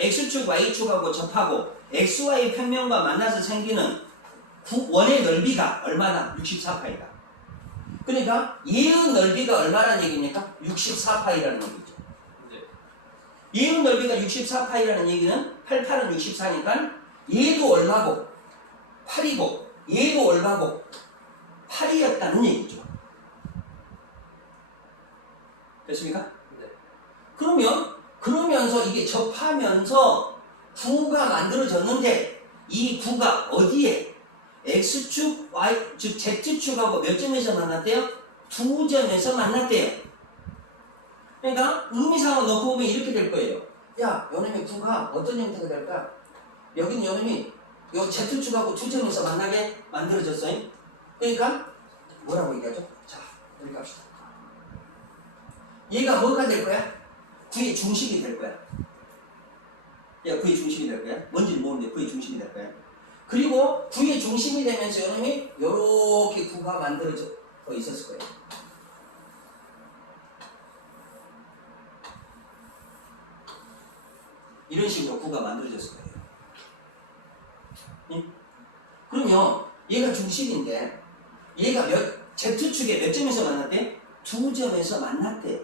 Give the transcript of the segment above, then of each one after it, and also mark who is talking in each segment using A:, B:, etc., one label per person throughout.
A: x축, y축하고 접하고 xy 평면과 만나서 생기는 구- 원의 넓이가 얼마나? 64파이다. 그러니까 얘의 넓이가 얼마라는 얘기입니까? 64파이라는 얘기죠.
B: 네.
A: 얘의 넓이가 64파이라는 얘기는 88은 64니까 얘도 얼마고 8이고 얘도 얼마고 8이었다는 얘기죠. 됐습니까?
B: 네.
A: 그러면 그러면서 이게 접하면서 구가 만들어졌는데 이 구가 어디에 x축, y 즉 z축하고 몇 점에서 만났대요? 두 점에서 만났대요. 그러니까 의미상으로 놓고 보면 이렇게 될 거예요. 야, 요놈의 구가 어떤 형태가 될까? 여기는 요놈이 요 z축하고 두 점에서 만나게 만들어졌어요. 그러니까 뭐라고 얘기하죠? 자, 여기 갑시다. 얘가 뭐가 될 거야? 구의 중심이 될 거야. 야, 구의 중심이 될 거야. 뭔지는 모르는데 구의 중심이 될 거야. 그리고 구의 중심이 되면서 여러분이 요렇게 구가 만들어져 어, 있었을 거예요. 이런 식으로 구가 만들어졌을 거예요. 응? 그러면 얘가 중심인데 얘가 몇 Z축에 몇 점에서 만났대? 두 점에서 만났대.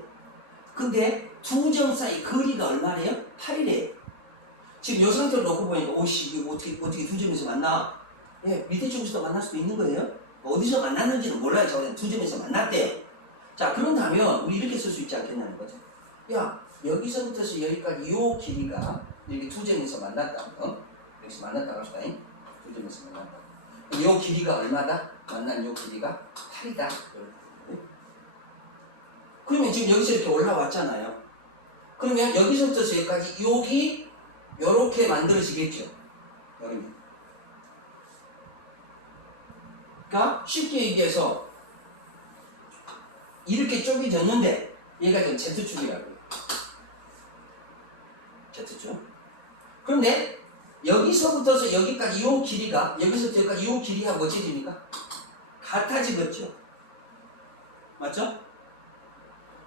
A: 근데 두 점 사이 거리가 얼마래요? 8이래요. 지금 요 상태로 놓고 보니까 오씨 이거 어떻게 어떻게 두 점에서 만나? 예, 밑에 쪽에서도 만날 수도 있는 거예요. 어디서 만났는지는 몰라요. 저두 점에서 만났대요. 자 그런다면 우리 이렇게 쓸 수 있지 않겠냐는 거죠. 야 여기서부터서 여기까지 요 길이가 여기 두 점에서 만났다면 여기서 만났다고 합시다. 잉? 두 점에서 만났다. 요 길이가 얼마다? 만난 요 길이가 8이다. 그러면 지금 여기서 이렇게 올라왔잖아요. 그러면 여기서부터 여기까지 여기 요렇게 만들어지겠죠. 여기. 그러니까 쉽게 얘기해서 이렇게 쪼개졌는데 얘가 지금 Z축이라고요. Z축. 그런데 여기서부터서 여기까지 요 길이가 여기서부터 여기까지 요 길이하고 어찌됩니까? 같아지겠죠. 맞죠?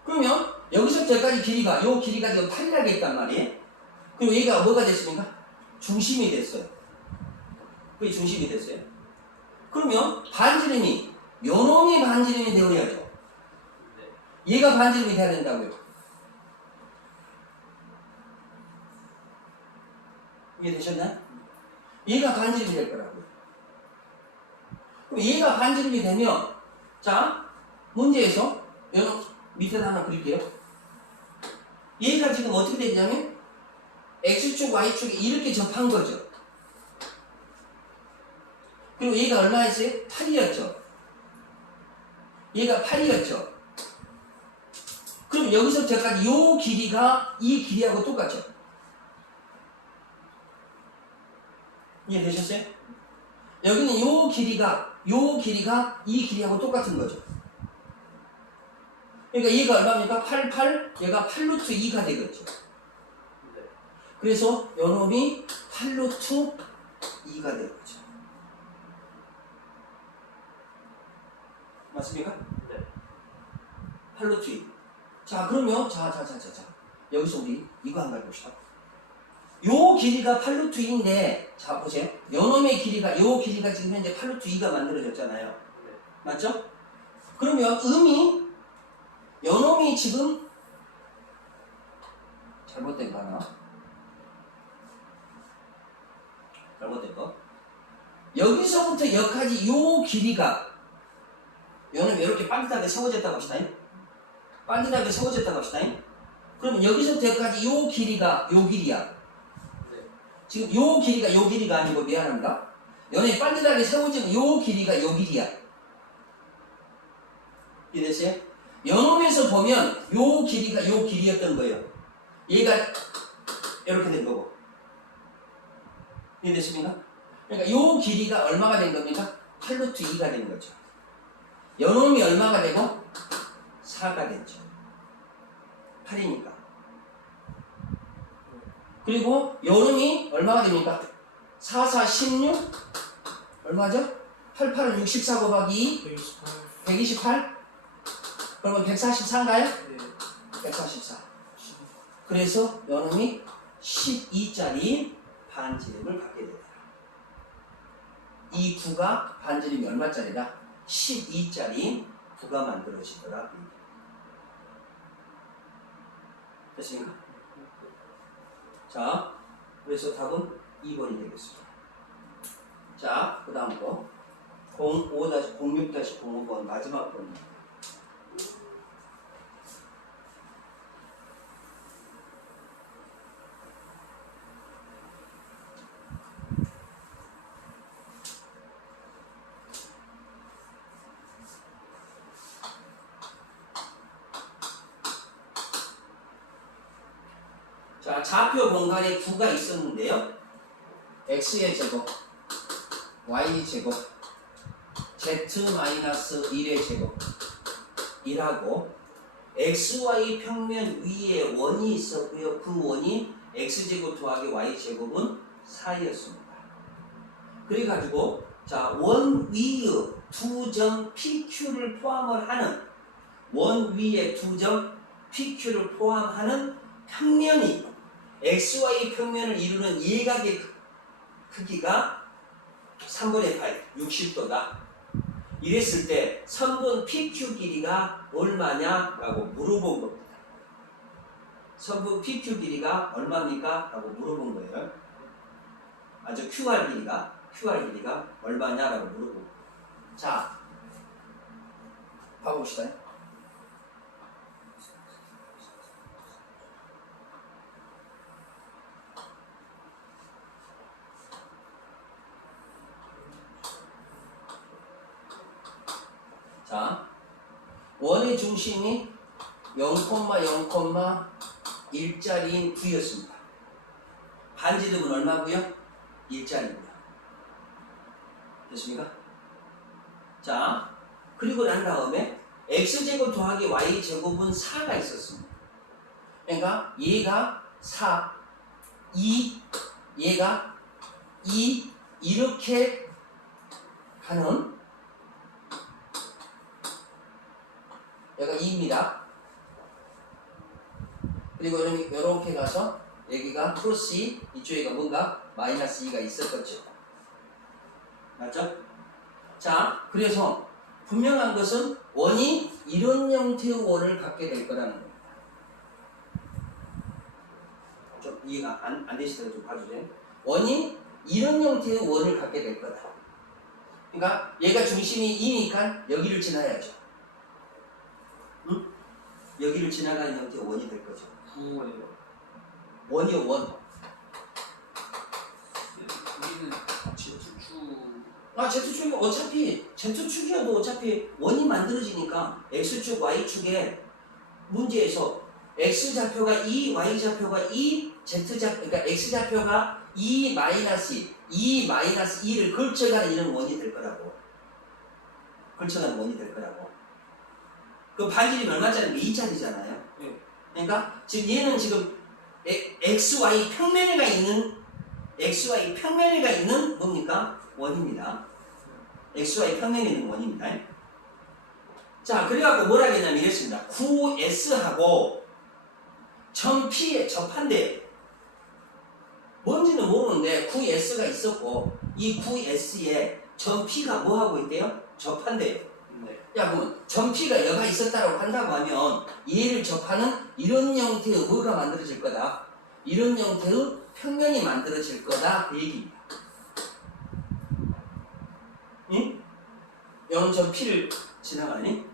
A: 그러면 여기서부터 여기까지 길이가 요 길이가 지금 8이라고 했단 말이에요. 그리고 얘가 뭐가 됐습니까? 중심이 됐어요. 그게 중심이 됐어요. 그러면 반지름이 요놈이 반지름이 되어야죠.
B: 네.
A: 얘가 반지름이 돼야 된다고요. 이해되셨나요? 얘가 반지름이 될 거라고요. 그럼 얘가 반지름이 되면 자 문제에서 여러분 밑에다 하나 그릴게요. 얘가 지금 어떻게 되냐면 x축, y축이 이렇게 접한 거죠. 그리고 얘가 얼마였어요? 8이었죠. 얘가 8이었죠. 그럼 여기서부터 여기까지 요 길이가 이 길이하고 똑같죠. 이해되셨어요? 여기는 요 길이가 요 길이가 이 길이하고 똑같은 거죠. 그러니까 얘가 얼마입니까? 8, 8, 얘가 8루트 2가 되겠죠.
B: 네.
A: 그래서 요놈이 8루트 2가 되겠죠. 맞습니까?
B: 네.
A: 8루트 2. 자, 그러면 자, 자, 자, 자, 자. 여기서 우리 이거 한번 해봅시다. 요 길이가 8루트 2인데 자, 보세요. 요놈의 길이가 요 길이가 지금 현재 8루트 2가 만들어졌잖아요.
B: 네.
A: 맞죠? 그러면 음이 요놈이 지금 잘못된 거 하나 잘못된 거? 여기서부터 여기까지 요 길이가 요놈이 이렇게 반듯하게 세워졌다고 합시다. 반듯하게 세워졌다고 합시다. 그러면 여기서부터 여기까지 요 길이가 요 길이야.
B: 네.
A: 지금 요 길이가 요 길이가 아니고 미안합니다. 요놈이 반듯하게 세워진 요 길이가 요 길이야. 이해됐어요? 영음에서 보면 요 길이가 요 길이였던 거예요. 얘가 이렇게 된 거고. 이해됐습니까? 그러니까 요 길이가 얼마가 된 겁니까? 8루트 2가 된 거죠. 영음이 얼마가 되고? 4가 됐죠. 8이니까. 그리고 요놈이 얼마가 됩니까? 4, 4, 16? 얼마죠? 8, 8은 64 곱하기 2,
B: 128.
A: 128? 그러면 144인가요?
B: 네.
A: 144. 그래서 요놈이 12짜리 반지름을 갖게 되더라. 이 구가 반지름이 얼마짜리다? 12짜리 구가 만들어지더라. 됐습니까? 자, 그래서 답은 2번이 되겠습니다. 자, 그 다음 거. 05-06-05번 마지막 번. 자, 좌표 공간에 9가 있었는데요. x의 제곱, y 제곱, z-1의 제곱 이라고 xy 평면 위에 원이 있었고요. 그 원이 x제곱 더하기 y제곱은 4였습니다. 그래가지고 자, 원 위의 두 점 PQ를 포함을 하는 원 위의 두 점 PQ를 포함하는 평면이 XY 평면을 이루는 예각의 크- 크기가 3분의 8, 60도다. 이랬을 때 선분 PQ 길이가 얼마냐 라고 물어본 겁니다. 선분 PQ 길이가 얼마입니까? 라고 물어본 거예요. 아저 QR 길이가 QR 길이가 얼마냐 라고 물어본 거예요. 자, 봐봅시다. 자, 원의 중심이 0,0,1짜리인 9였습니다. 반지름은 얼마고요? 1짜리고요. 됐습니까? 자, 그리고 난 다음에 x제곱 더하기 y제곱은 4가 있었습니다. 그러니까 얘가 4, 2, 얘가 2 이렇게 하는 여기가 2입니다. 그리고 이렇게, 가서 여기가 플러스 2, 이쪽에가 뭔가 마이너스 2가 있었겠죠. 맞죠? 자, 그래서 분명한 것은 원이 이런 형태의 원을 갖게 될 거라는 겁니다. 좀 이해가 안, 안 되시더라도 좀 봐주세요. 원이 이런 형태의 원을 갖게 될 거다. 그러니까 얘가 중심이 2니까 여기를 지나야죠. 응? 여기를 지나가는 형태의 원이 될 거죠.
B: 구원이요.
A: 원이요, 원.
B: 우리는 Z축
A: 아, Z축이 어차피, Z축이어도 어차피 원이 만들어지니까 X축, Y축에 문제에서 X좌표가 2, Y좌표가 2, Z좌표, 그러니까 X좌표가 2 마이너스 2, 2 마이너스 2를 걸쳐가는 이런 원이 될 거라고. 걸쳐가는 원이 될 거라고. 그 반지름이 얼마짜리? 2짜리잖아요.
B: 네.
A: 그러니까 지금 얘는 지금 에- XY 평면에가 있는 XY 평면에가 있는 뭡니까? 원입니다. XY 평면에 있는 원입니다. 자, 그래갖고 뭐라 했냐면 이랬습니다. 9S하고 점 P에 접한대. 뭔지는 모르는데 9S가 있었고 이 9S에 점 P가 뭐하고 있대요? 접한대요.
B: 네.
A: 야, 그러면 점피가 여가 있었다고 한다고 하면 얘를 접하는 이런 형태의 뭐가 만들어질 거다. 이런 형태의 평면이 만들어질 거다. 그 얘기입니다. 응? 영 점피를 지나가니?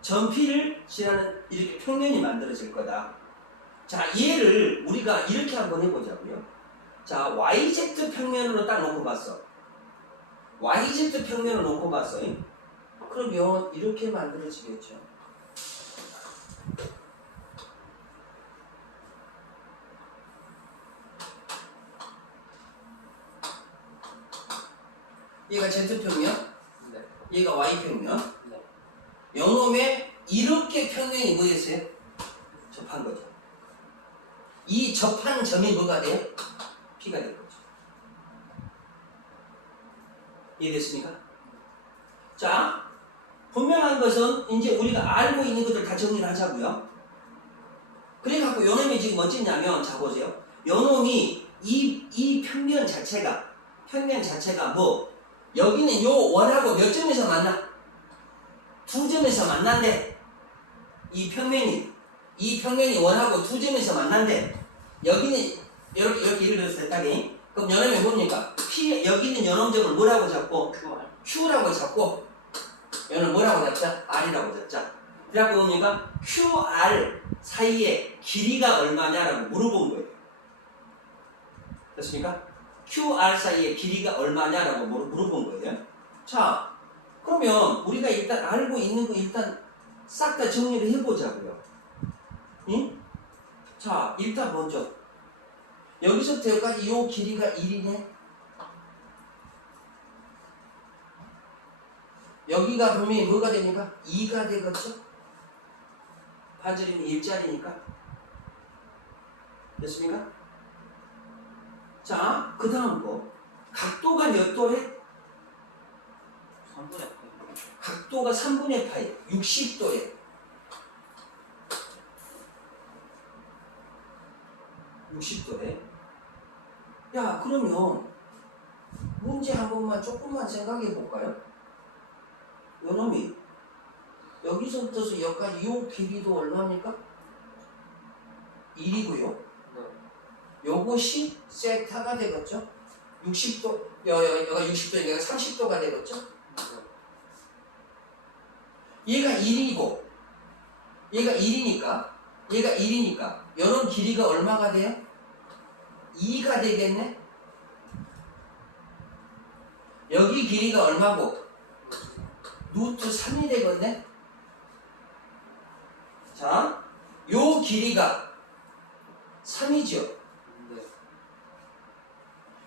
A: 점피를 지나는 이렇게 평면이 만들어질 거다. 자, 얘를 우리가 이렇게 한번 해보자고요. 자, YZ 평면으로 딱 놓고 봤어. YZ 평면을 놓고 봤어. 잉? 그러면 이렇게 만들어지겠죠. 얘가 Z평면,
B: 네.
A: 얘가 Y평면.
B: 네.
A: 영놈에 이렇게 평면이 뭐였어요? 접한 거죠. 이 접한 점이 뭐가 돼요? P가 될 거죠. 이해됐습니까? 자, 분명한 것은 이제 우리가 알고 있는 것들 다 정리를 하자고요. 그래갖고 요놈이 지금 어쨌냐면 자 보세요. 요놈이 이, 이 평면 자체가 평면 자체가 뭐 여기는 요 원하고 몇 점에서 만나? 두 점에서 만난대. 이 평면이 이 평면이 원하고 두 점에서 만난대. 여기는 이렇게 이렇게 예를 들어서 딱이 그럼 요놈이 뭡니까? P 여기는 요놈점을 뭐라고 잡고. Q라고 잡고 얘는 뭐라고 잡자? R이라고 잡자. 그래갖고 뭡니까? QR 사이의 길이가 얼마냐라고 물어본 거예요. 됐습니까? QR 사이의 길이가 얼마냐라고 물어- 물어본 거예요. 자, 그러면 우리가 일단 알고 있는 거 일단 싹 다 정리를 해보자고요. 응? 자, 일단 먼저 여기서부터 여기까지 요 길이가 1이네. 여기가 분명히 뭐가 됩니까? 2가 되겠죠? 반절이면 일자리니까. 됐습니까? 자, 그 다음 거. 각도가 몇 도래?
B: 3분의 8.
A: 각도가 3분의 8, 60도래. 육십 도래. 야, 그러면 문제 한 번만 조금만 생각해 볼까요? 요놈이 여기서부터 여기까지 요 길이도 얼마입니까? 1이고요.
B: 네.
A: 요것이 세타가 되겠죠? 60도, 여, 여, 여가 60도니까 30도가 되겠죠?
B: 네.
A: 얘가 1이고 얘가 1이니까 얘가 1이니까 요런 길이가 얼마가 돼요? 2가 되겠네? 여기 길이가 얼마고? 루트 3이 되겠네? 자, 요 길이가 3이죠.
B: 네.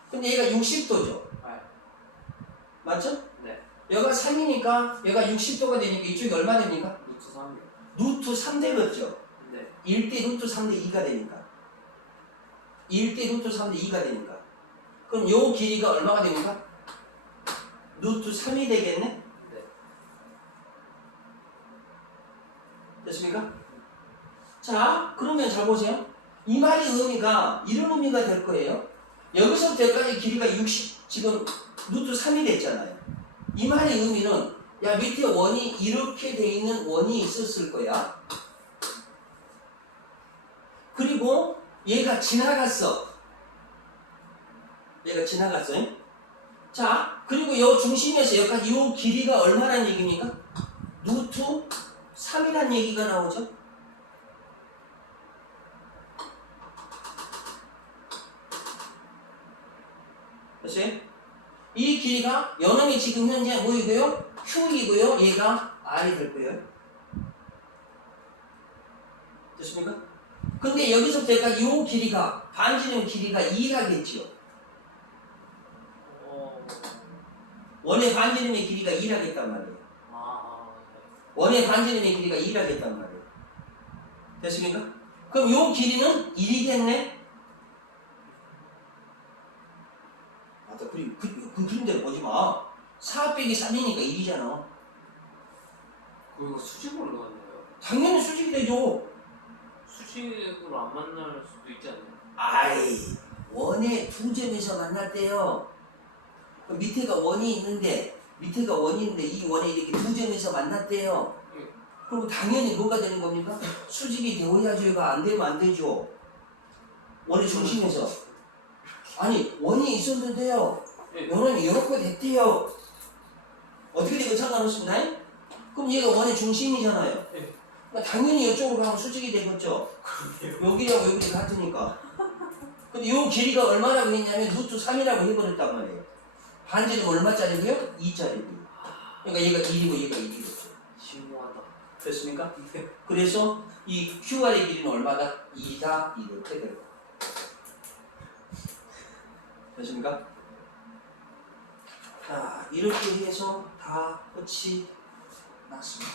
A: 근데 얘가 60도죠.
B: 아.
A: 맞죠?
B: 네.
A: 얘가 3이니까 얘가 60도가 되니까 이쪽이 얼마 됩니까?
B: 루트 3이요.
A: 루트 3 되겠죠.
B: 네.
A: 1대 루트 3대 2가 되니까 1대 루트 3대 2가 되니까 그럼 요 길이가 얼마가 됩니까? 루트 3이 되겠네? 됐습니까? 자 그러면 잘 보세요 이 말의 의미가 이런 의미가 될 거예요 여기서부터 여기까지 길이가 60 지금 루트 3이 됐잖아요 이 말의 의미는 야 밑에 원이 이렇게 돼 있는 원이 있었을 거야 그리고 얘가 지나갔어. 얘가 지나갔어요. 자, 그리고 요 중심에서 여기까지 요 길이가 얼마란 얘기입니까? 루트 3이란 얘기가 나오죠. 됐어요? 이 길이가 연음이 지금 현재 뭐이고요? Q이고요. 얘가 R이 될 거예요. 됐습니까? 근데 여기서부터 여기까지 요 길이가 반지름 길이가 2라겠죠.
B: 어.
A: 원의 반지름의 길이가 2라겠단 말이에요. 원의 반지름의 길이가 2라겠단 말이에요. 됐습니까? 그럼 요 길이는 1이겠네? 맞다. 그, 그, 그 그림대로 보지 마. 4 빼기 3이니까 1이잖아.
B: 네. 그리고 수직으로 넣었네요.
A: 당연히 수직이 되죠.
B: 수직으로 안 만날 수도 있지 않나요?
A: 아이, 원의 두 점에서 만날 때요. 그럼 밑에가 원이 있는데, 밑에가 원이 있는데 이 원에 이렇게 두 점에서 만났대요.
B: 예.
A: 그럼 당연히 뭐가 되는 겁니까? 수직이 되어야지가 안 되면 안 되죠. 원의 중심에서. 아니, 원이 있었는데요.
B: 예.
A: 원은 이렇게 됐대요. 어떻게 되건 상관없습니다. 그럼 얘가 원의 중심이잖아요.
B: 예.
A: 그러니까 당연히 이쪽으로 가면 수직이 되겠죠. 여기랑 여기 같으니까. 근데 요 길이가 얼마라고 했냐면 루트 3이라고 해버렸단 말이에요. 반지름 얼마짜리고요? 2짜리고요. 그러니까 얘가 1이고 얘가 1이겠죠.
B: 심오하다.
A: 됐습니까? 그래서 이 QR의 길이는 얼마다? 2다 이렇게 되고. 됐습니까? 자, 이렇게 해서 다 끝이 났습니다.